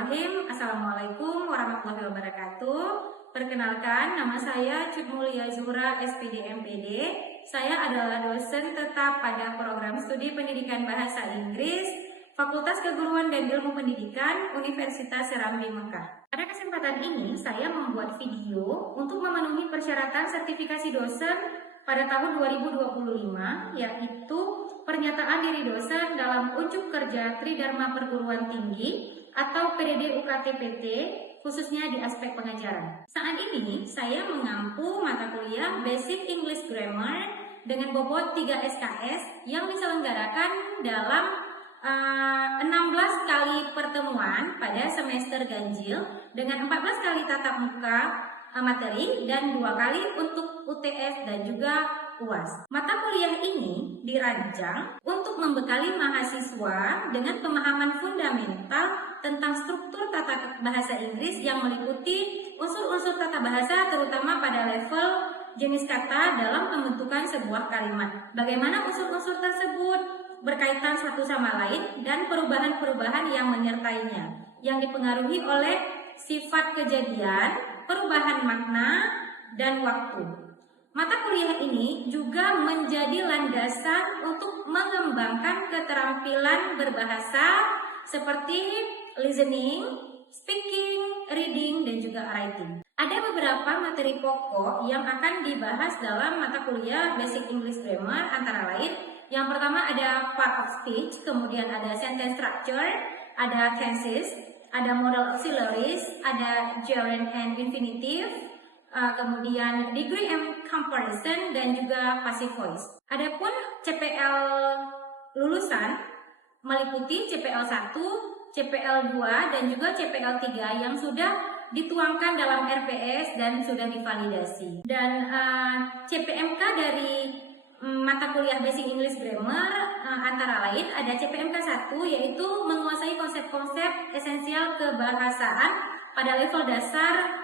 Bismillahirrahmanirrahim. Assalamualaikum warahmatullahi wabarakatuh. Perkenalkan, nama saya Cut Mulia Zuhra, SPD MPD. Saya adalah dosen tetap pada program studi pendidikan bahasa Inggris, Fakultas Keguruan dan Ilmu Pendidikan, Universitas Serambi Mekah. Pada kesempatan ini, saya membuat video untuk memenuhi persyaratan sertifikasi dosen pada tahun 2025, yaitu pernyataan diri dosen dalam Unjuk Kerja Tridharma Perguruan Tinggi atau PDD UKT-PT, khususnya di aspek pengajaran. Saat ini saya mengampu mata kuliah Basic English Grammar dengan bobot 3 SKS yang diselenggarakan dalam 16 kali pertemuan pada semester ganjil dengan 14 kali tatap muka materi dan 2 kali untuk UTS dan juga UAS. Mata kuliah ini dirancang untuk membekali mahasiswa dengan pemahaman fundamental tentang struktur tata bahasa Inggris yang meliputi unsur-unsur tata bahasa terutama pada level jenis kata dalam pembentukan sebuah kalimat. Bagaimana unsur-unsur tersebut berkaitan satu sama lain dan perubahan-perubahan yang menyertainya yang dipengaruhi oleh sifat kejadian, perubahan makna, dan waktu. Mata kuliah ini juga menjadi landasan untuk mengembangkan keterampilan berbahasa seperti listening, speaking, reading, dan juga writing. Ada beberapa materi pokok yang akan dibahas dalam mata kuliah Basic English Grammar, antara lain yang pertama ada part of speech, kemudian ada sentence structure, ada tenses, ada modal auxiliaries, ada gerund and infinitive, kemudian degree and comparison, dan juga passive voice. Adapun CPL lulusan meliputi CPL 1, CPL 2, dan juga CPL 3 yang sudah dituangkan dalam RPS dan sudah divalidasi. Dan CPMK dari mata kuliah Basic English Grammar antara lain ada CPMK 1, yaitu menguasai konsep-konsep esensial kebahasaan pada level dasar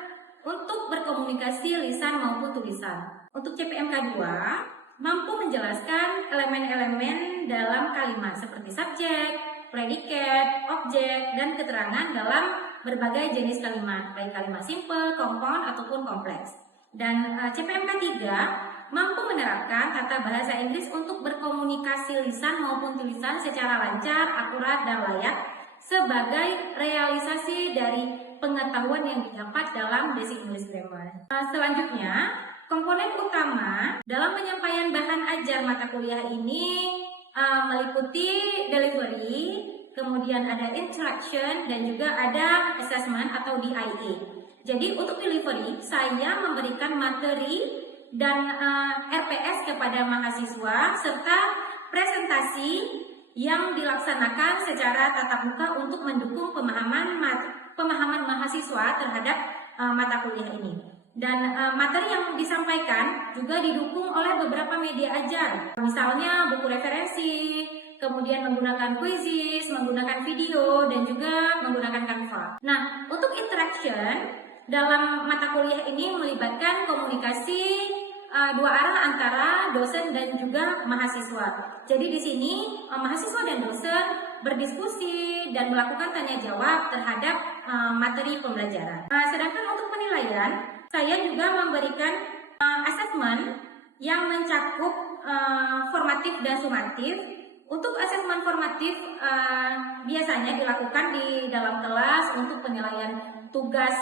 untuk berkomunikasi lisan maupun tulisan. Untuk CPMK 2, mampu menjelaskan elemen-elemen dalam kalimat seperti subjek, predikat, objek, dan keterangan dalam berbagai jenis kalimat, baik kalimat simple, compound, ataupun kompleks. Dan CPMK 3 mampu menerapkan tata bahasa Inggris untuk berkomunikasi lisan maupun tulisan secara lancar, akurat, dan layak sebagai realisasi dari pengetahuan yang didapat dalam Basic English Grammar. Selanjutnya, komponen utama dalam penyampaian bahan ajar mata kuliah ini meliputi delivery, kemudian ada instruction, dan juga ada assessment atau DIA. Jadi untuk delivery, saya memberikan materi dan RPS kepada mahasiswa serta presentasi yang dilaksanakan secara tatap muka untuk mendukung pemahaman mahasiswa terhadap mata kuliah ini. Dan materi yang disampaikan juga didukung oleh beberapa media ajar, misalnya buku referensi, kemudian menggunakan quizzes, menggunakan video, dan juga menggunakan Canva. Nah, untuk interaction dalam mata kuliah ini melibatkan komunikasi dua arah antara dosen dan juga mahasiswa. Jadi di sini mahasiswa dan dosen berdiskusi dan melakukan tanya jawab terhadap materi pembelajaran. Sedangkan untuk penilaian, saya juga memberikan asesmen yang mencakup formatif dan sumatif. Untuk asesmen formatif biasanya dilakukan di dalam kelas untuk penilaian tugas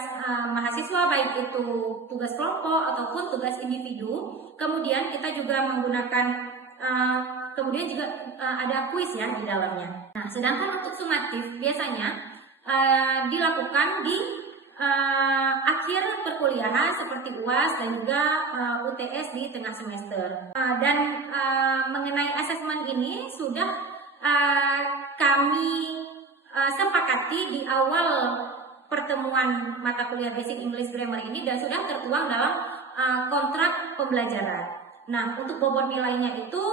mahasiswa, baik itu tugas kelompok ataupun tugas individu. Kemudian kita juga menggunakan kemudian juga ada kuis ya di dalamnya. Nah, sedangkan untuk sumatif biasanya dilakukan di akhir perkuliahan seperti UAS dan juga UTS di tengah semester. Dan mengenai asesmen ini sudah kami sepakati di awal pertemuan mata kuliah Basic English Grammar ini dan sudah tertuang dalam kontrak pembelajaran. Nah, untuk bobot nilainya itu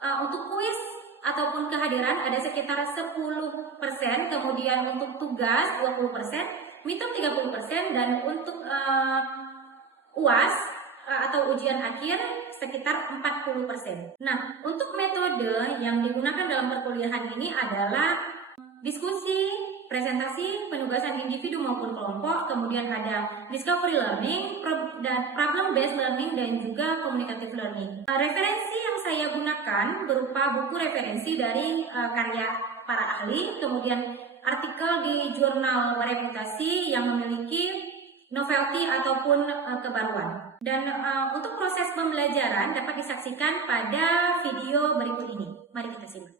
untuk kuis ataupun kehadiran ada sekitar 10%, kemudian untuk tugas 20%, midterm 30%, dan untuk UAS atau ujian akhir sekitar 40%. Nah, untuk metode yang digunakan dalam perkuliahan ini adalah diskusi, presentasi, penugasan individu maupun kelompok, kemudian ada discovery learning, dan problem based learning, dan juga communicative learning. Referensi yang saya gunakan berupa buku referensi dari karya para ahli, kemudian artikel di jurnal reputasi yang memiliki novelty ataupun kebaruan. Dan untuk proses pembelajaran dapat disaksikan pada video berikut ini. Mari kita simak.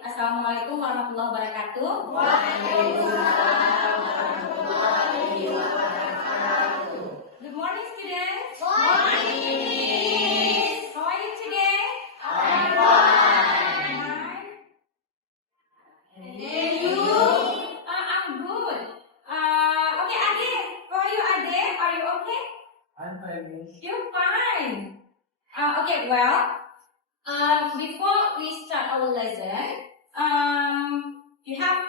Assalamualaikum warahmatullahi wabarakatuh. Waalaikumsalam warahmatullahi wabarakatuh. Good morning, students. Morning. How are you today? I'm fine. And you? I'm good. Okay, Ade. How are you, Ade? Are you okay? I'm fine. You're fine. Okay, well. Before we start our lesson, you have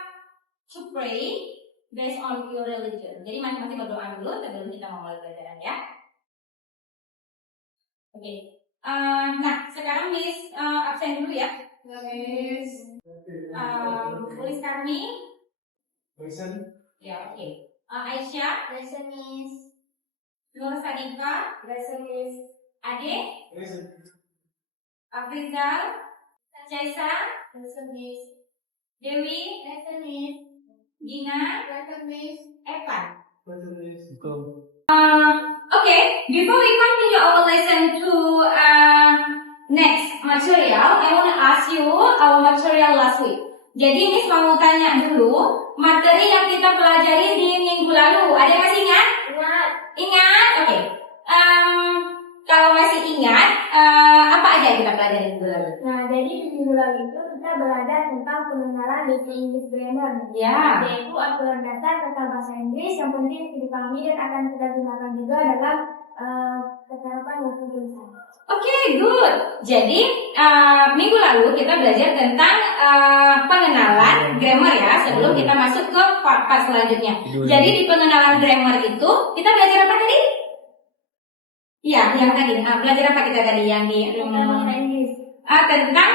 to pray based on your religion. Jadi masing-masing berdoa dulu sebelum kita memulai pelajaran ya. Oke. Nah, sekarang Miss absen dulu ya. Miss. Tulis kami. Present. Ya, oke. Aisyah. Present, Miss. Nur Sadika. Present, Miss. Ade. Present. Afrizal. Caisa. Present, Miss. Dewi. Present, Miss. Gina. Present, Miss. Evan. Present. Okay, before we continue our lesson to next material, I want to ask you our material last week. Jadi Miss mau tanya dulu materi yang kita pelajari di minggu lalu. Ada yang masih ingat? Ingat. Ingat? Oke. Kalau masih ingat, apa aja yang kita pelajari minggu lalu? Nah, jadi di minggu lalu itu kita belajar tentang pengenalan basic English grammar. Ya. Yaitu aturan dasar kata bahasa Inggris yang penting dipahami dan akan kita gunakan juga dalam keterapan maupun tulisan. Oke, good. Jadi minggu lalu kita belajar tentang pengenalan grammar ya sebelum kita masuk ke part selanjutnya. Jadi di pengenalan grammar itu kita belajar apa tadi? Iya, yang tadi. Belajar apa kita tadi yang di Tentang Inggris. tentang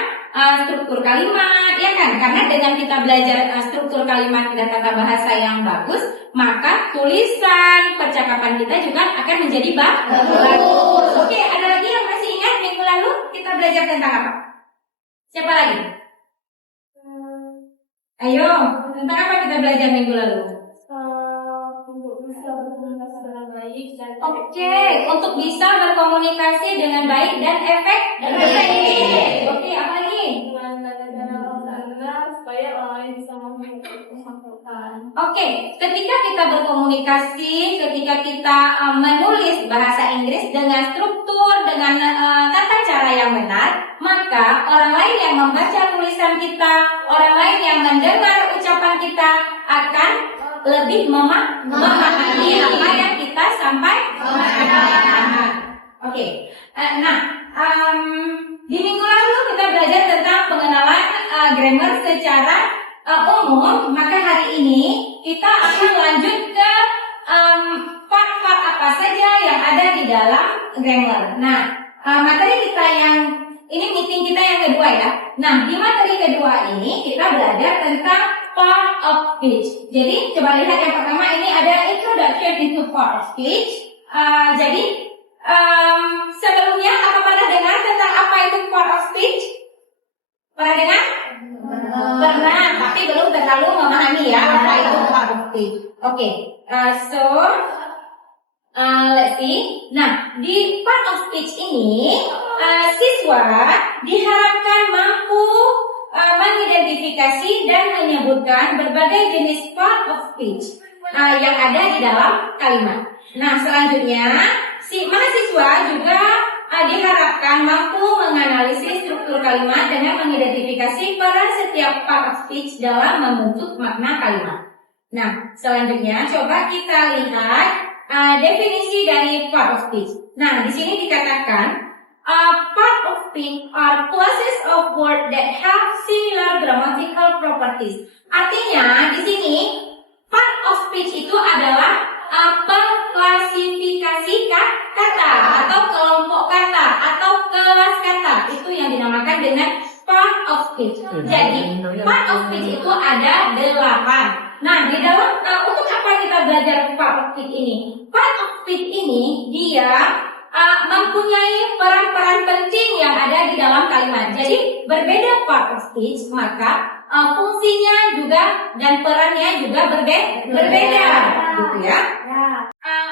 struktur kalimat, ya kan? Karena dengan kita belajar struktur kalimat dan tata bahasa yang bagus, maka tulisan, percakapan kita juga akan menjadi bagus. Oke, ada lagi yang masih ingat minggu lalu kita belajar tentang apa? Siapa lagi? Ayo, tentang apa kita belajar minggu lalu? Untuk bisa berkomunikasi dengan baik dan Oke, untuk bisa berkomunikasi dengan baik dan efektif. Oke, apa lagi? dengan cara benar supaya orang lain bisa memaklumkan. Oke, ketika kita berkomunikasi, ketika kita menulis bahasa Inggris dengan struktur, dengan tata cara yang benar, maka orang lain yang membaca tulisan kita, orang lain yang mendengar ucapan kita akan lebih memahami apa yang kita sampaikan. Oke, di minggu lalu kita belajar tentang pengenalan grammar secara umum. Maka hari ini kita akan lanjut ke part-part apa saja yang ada di dalam grammar. Nah, materi kita yang ini meeting kita yang kedua ya. Nah, di materi kedua ini kita belajar tentang part of speech. Jadi coba lihat yang pertama ini ada introduction into part of speech. Jadi sebelumnya apa pernah dengar tentang apa itu part of speech? Pernah dengar? Pernah, tapi belum terlalu memahami ya apa itu part of speech. Oke, let's see. Nah, di part of speech ini siswa diharapkan mampu mengidentifikasi dan menyebutkan berbagai jenis part of speech yang ada di dalam kalimat. Nah, selanjutnya mahasiswa juga diharapkan mampu menganalisis struktur kalimat dengan mengidentifikasi peran setiap part of speech dalam membentuk makna kalimat. Nah, selanjutnya coba kita lihat definisi dari part of speech. Nah, di sini dikatakan part of speech are classes of words that have similar grammatical properties. Artinya, di sini part of speech itu adalah pengklasifikasi kata atau kelompok kata atau kelas kata. Itu yang dinamakan dengan part of speech. Jadi, part of speech itu ada 8. Nah, di dalam untuk apa kita belajar part of speech ini? Part of speech ini dia mempunyai peran-peran penting yang ada di dalam kalimat. Jadi berbeda part of speech, maka fungsinya juga dan perannya juga berbeda, gitu ya.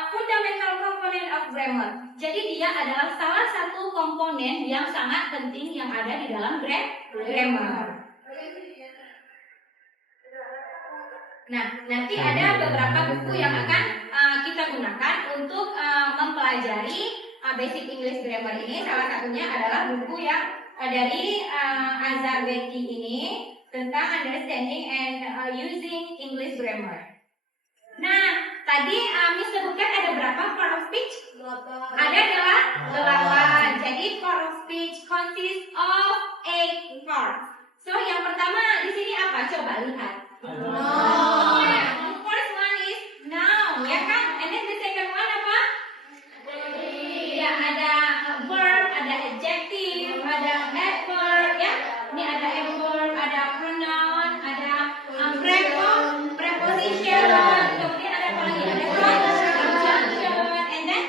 Fundamental component of grammar. Jadi dia adalah salah satu komponen yang sangat penting yang ada di dalam grammar. Nah, nanti ada beberapa buku yang akan kita gunakan untuk mempelajari basic English grammar ini. Salah satunya adalah buku yang dari Azarbetti ini tentang understanding and using English grammar. Nah, tadi Miss sebutkan ada berapa part of speech? Ada 8. Jadi part of speech consists of 8 parts. So yang pertama di sini apa? Coba lihat. Yeah, the first one is noun, ya kan? And then the second one apa? Ya, ada verb, ada adjective, ada adverb, ya. Ini ada adverb, ada pronoun, ada preposition, kemudian ada apa lagi? Ada conjunction, and then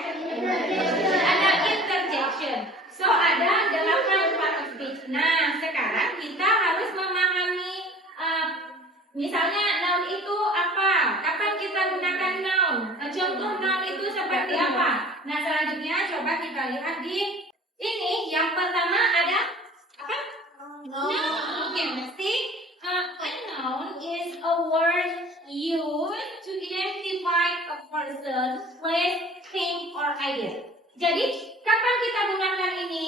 ada interjection. So ada 8 part of speech. Nah, sekarang kita harus memahami misalnya noun itu apa? Kapan kita gunakan noun? Contoh noun itu seperti apa? Nah, selanjutnya coba kita lihat di ini. Yang pertama ada apa? Noun. Oke, mesti a noun is a word used to identify a person, place, thing, or idea. Jadi, kapan kita gunakan ini?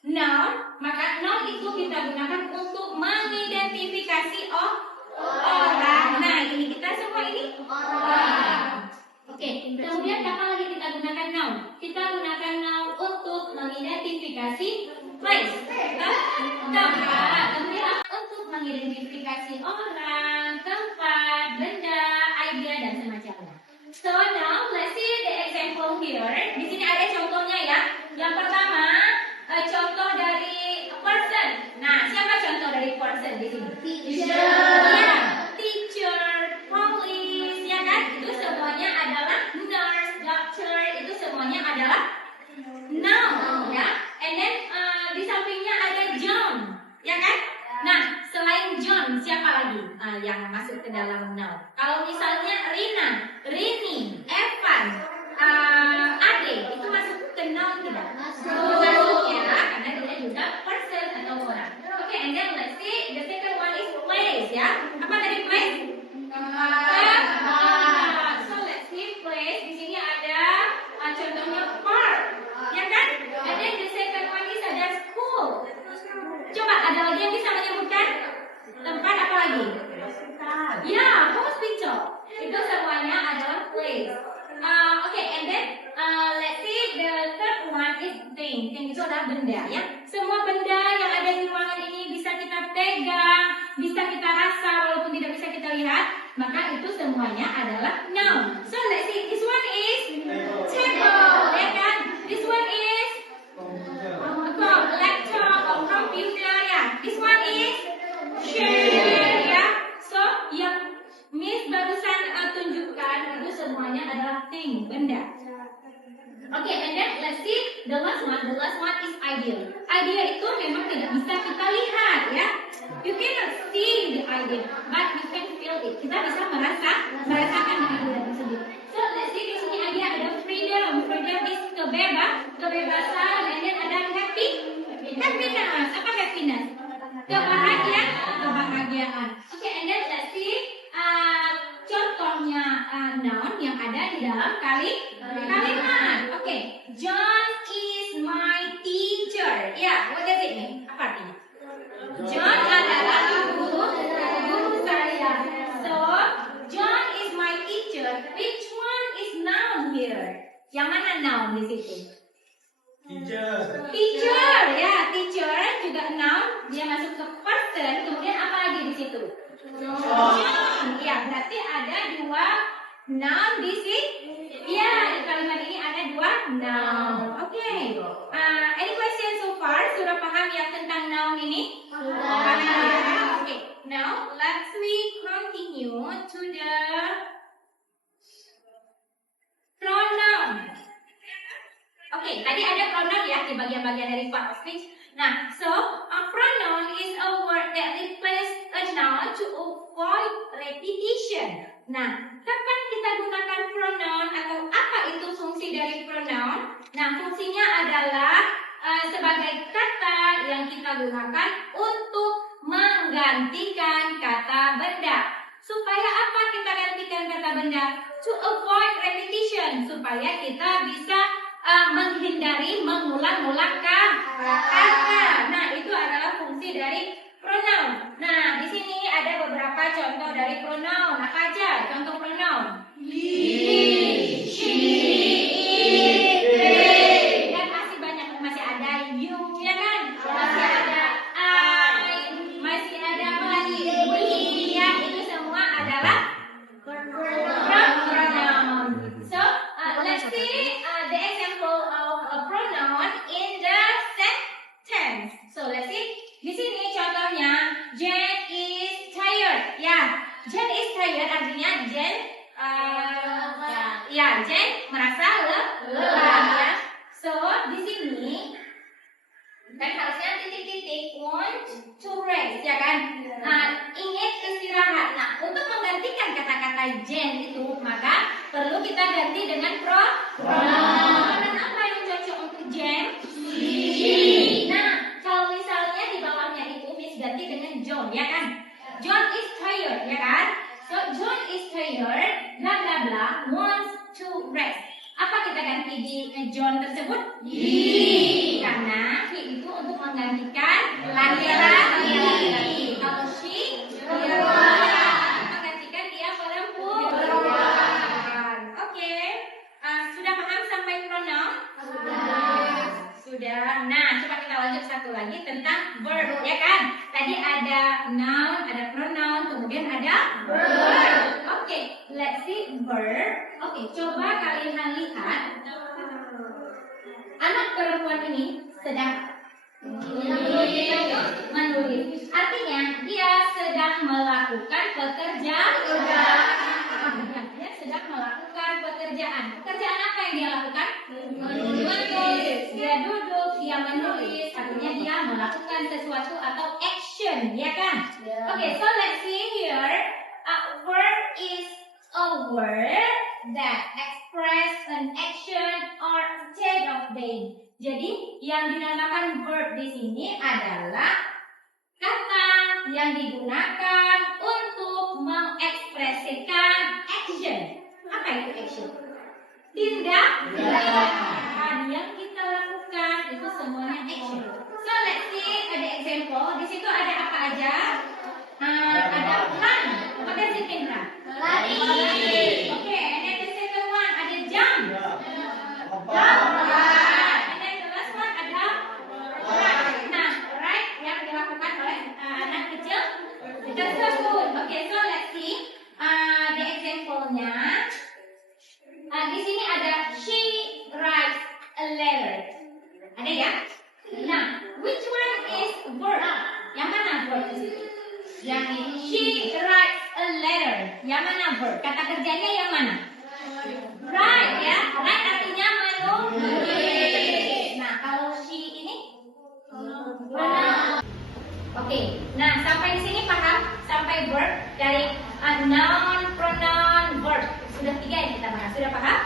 Noun, maka noun itu kita gunakan untuk mengidentifikasi orang. Nah, ini kita semua ini orang. Oke, kemudian kapan lagi kita gunakan noun? Kita gunakan noun untuk mengidentifikasi place, tempat. Kemudian untuk mengidentifikasi orang, tempat, benda, idea, dan semacamnya. So now let's see the example here. Di sini ada contohnya ya. Yang pertama, contoh dari person. Nah, siapa contoh dari person di sini? Teacher. Ya, teacher, police, ya kan? Itu semuanya adalah nurse, doctor. Itu semuanya adalah noun, ya. And then di sampingnya ada John, ya kan? Nah, selain John, siapa lagi yang masuk ke dalam noun? Kalau misalnya Rina, Rini, Evan, Ade, itu masuk ke noun tidak? Masuk ya, karena dia juga person atau orang. Oke, and then let's see, the second one is place, ya. Apa tadi place? So let's see place. Di sini ada contohnya park, ya kan? And then the second one is ada school. Coba ada lagi yang bisa menyebutkan tempat apa lagi? Ya, hospital. Itu semuanya adalah place. Okay, and then let's see the third one is thing. Thing itu adalah benda, ya. Semua benda yang ada di ruangan ini bisa kita pegang, bisa kita rasa walaupun tidak bisa kita lihat, maka itu semuanya adalah noun. So let's see, this one is table, ya kan? This one is laptop or computer, ya. This one is chair, ya. So yang Miss barusan tunjukkan itu semuanya adalah thing, benda. Okay, and then let's see the last one. The last one is idea. Idea itu memang tidak bisa kita lihat, ya. You cannot see the idea, but you can feel it. Kita bisa merasakan idea tersebut. So let's see, di sini idea ada freedom. Freedom is kebebasan, and then ada happiness. Apa happiness? Kebahagiaan. Okay, and then let's see contohnya noun yang ada di dalam kalimat. Okay, John is my teacher. Yeah, what does it mean? Apa artinya? John adalah guru saya. So, John is my teacher. Which one is noun here? Yang mana noun di situ? Teacher, ya, teacher juga noun. Dia masuk ke person. Kemudian apa lagi di situ? John. Ya, berarti ada 2 noun di sini. Ya, di kalimat ini ada 2 noun. Okay. Any question so far? Sudah paham ya tentang noun ini? Sudah. Okay. Now let's we continue bagian-bagian dari part of speech. Nah, so a pronoun is a word that replace a noun to avoid repetition. Nah, kapan kita gunakan pronoun atau apa itu fungsi dari pronoun? Nah, fungsinya adalah sebagai kata yang kita gunakan untuk menggantikan kata benda. Supaya apa kita gantikan kata benda? To avoid repetition, supaya kita bisa menghindari mengulang-ulang kata. Nah, itu adalah fungsi dari pronoun. Nah, di sini ada beberapa contoh dari pronoun. Apa aja contoh pronoun? He, she, it, they. Dan masih ada you, ya kan? Masih ada I, masih ada apa lagi? We, ya, itu semua adalah pronoun. So, let's see the example of a pronoun in the sentence. So, let's see. Di sini contohnya, Jane is tired. Ya, Jane is tired artinya Jane Jane merasa lelah ya. So, di sini kan harusnya titik-titik want to rest ya kan? Ingin istirahat. Nah, untuk menggantikan kata-kata Jane itu, maka perlu kita ganti dengan pronoun. Apa yang cocok untuk Jane? She. Nah, kalau misalnya di bawahnya itu Miss ganti dengan John, ya kan? John is tired, ya kan? So John is tired, bla bla bla, wants to rest. Apa kita ganti di John tersebut? He. Karena he itu untuk menggantikan laki-laki. Kalau she, menggantikan dia perempuan. Oke. Sudah paham sampai pronoun? Sudah. Nah, coba kita lanjut satu lagi tentang verb, ya kan? Tadi ada noun, ada pronoun, kemudian ada verb. Oke, let's see verb. Oke, coba kalian lihat. Anak perempuan ini sedang menulis. Artinya dia sedang melakukan pekerjaan. Dia sedang melakukan pekerjaan. Pekerjaan apa yang dia lakukan? Menulis. Dia duduk, dia menulis. Artinya dia melakukan sesuatu atau action, ya kan? Oke, so let's see here. A verb is a word that express an action or state of being. Jadi yang dinamakan verb di sini adalah kata yang digunakan untuk mengekspresikan action. Apa itu action? Tindakan yang kita lakukan itu semuanya action. So let's see ada example. Di situ ada apa aja? Ada run. What does it mean run? Lari. Okay, and then the second one ada jump. Jump. And then the last one ada ride. Nah, ride yang dilakukan oleh anak kecil tersebut. Okay, so let's see the example-nya. Di sini ada she writes a letter. Ada ya? Nah, which one is verb? Yang mana verb di sini? Yang ini she writes a letter. Yang mana verb? Kata kerjanya yang mana? Write ya. Write artinya menulis. Nah, kalau she ini? Oke. Nah, sampai di sini paham? Sampai verb dari noun, pronoun, verb. Sudah 3 yang kita bahas. Sudah paham?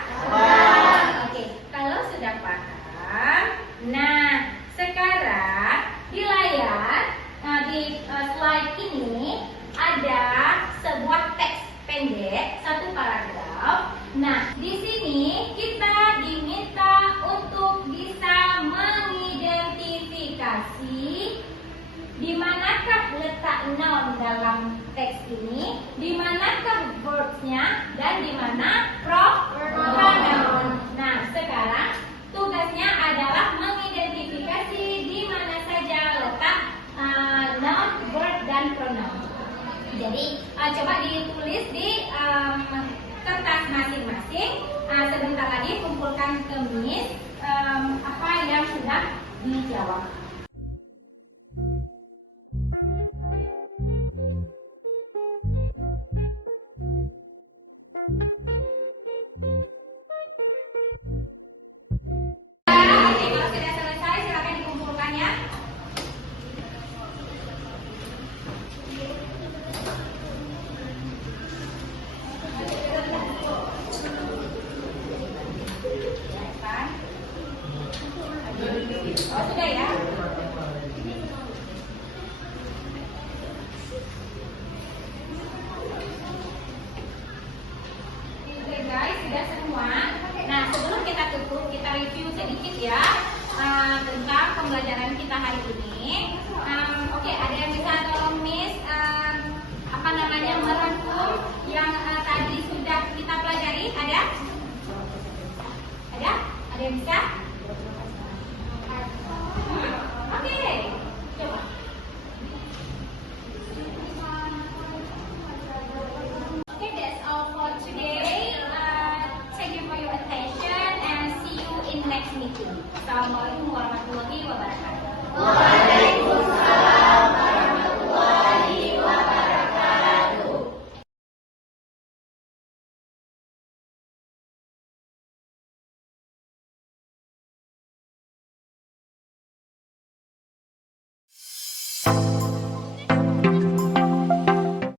Oke. Kalau sudah paham, nah sekarang di layar, di slide ini ada sebuah teks pendek, satu paragraf. Nah, di sini kita diminta untuk bisa mengidentifikasi di manakah letak noun dalam teks ini, di manakah verbnya, dan di mana pronoun. Nah, sekarang tugasnya adalah mengidentifikasi di mana saja letak noun, verb, dan pronoun. Jadi, coba ditulis di kertas masing-masing. Sebentar lagi kumpulkan ke Miss apa yang sudah dijawab. Oke, kalau sudah selesai sudah ya. Oke guys, sudah semua. Nah, sebelum kita tutup, kita review sedikit ya tentang pembelajaran kita hari ini. Oke, ada yang bisa tolong Miss merangkum yang tadi sudah kita pelajari? Ada? Ada? Ada yang bisa? Oke, coba. Okay, that's all for today. Thank you for your attention and see you in next meeting. Assalamualaikum warahmatullahi wabarakatuh.